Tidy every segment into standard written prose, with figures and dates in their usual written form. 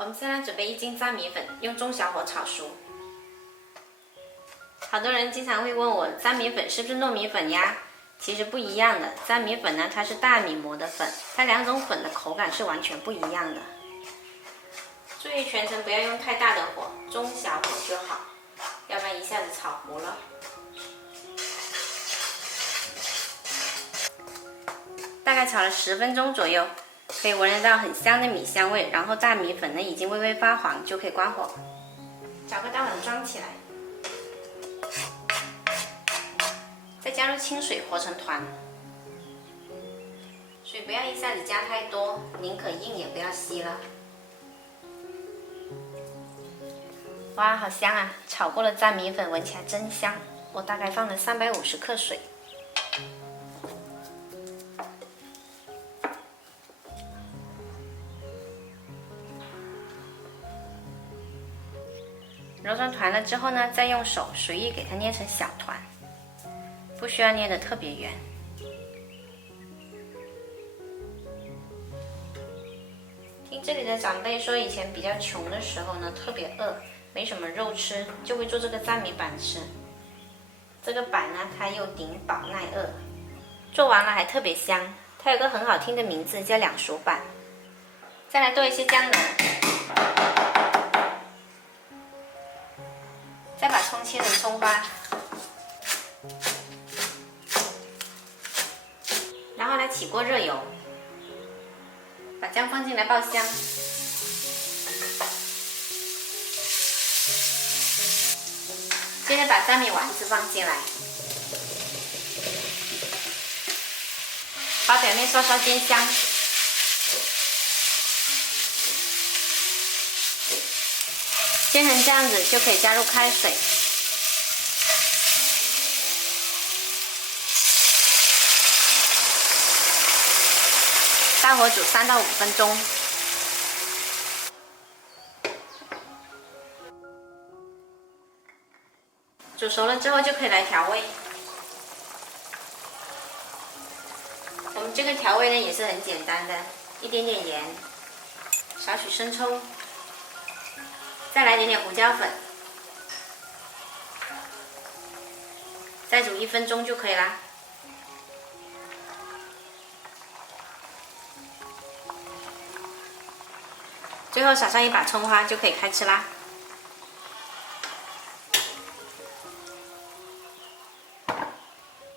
我们先来准备1斤粘米粉，用中小火炒熟。好多人经常会问我，粘米粉是不是糯米粉呀？其实不一样的，粘米粉呢，它是大米磨的粉，它2种粉的口感是完全不一样的。注意全程不要用太大的火，中小火就好，要不然一下子炒糊了。大概炒了10分钟左右，可以闻得到很香的米香味，然后大米粉呢已经微微发黄，就可以关火。找个大碗装起来，再加入清水和成团。水不要一下子加太多，宁可硬也不要稀了。哇，好香啊！炒过的粘米粉闻起来真香。我大概放了350克水。揉成团了之后呢，再用手随意给它捏成小团，不需要捏得特别圆。听这里的长辈说，以前比较穷的时候呢，特别饿，没什么肉吃，就会做这个粘米板吃。这个板呢，它又顶饱耐饿，做完了还特别香。它有个很好听的名字，叫2熟板。再来剁一些姜蓉。再把葱切成葱花，然后来起锅热油，把姜放进来爆香，接着把粘米丸子放进来，把表面稍稍煎香，煎成这样子就可以加入开水，大火煮3到5分钟。煮熟了之后就可以来调味。我们这个调味呢也是很简单的，一点点盐，少许生抽。再来点点胡椒粉，再煮1分钟就可以啦。最后撒上一把葱花就可以开吃啦。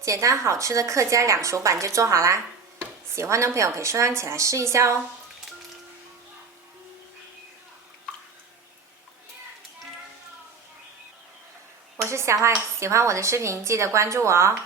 简单好吃的客家2熟板就做好啦，喜欢的朋友可以收藏起来试一下哦。我是小坏，喜欢我的视频记得关注我哦。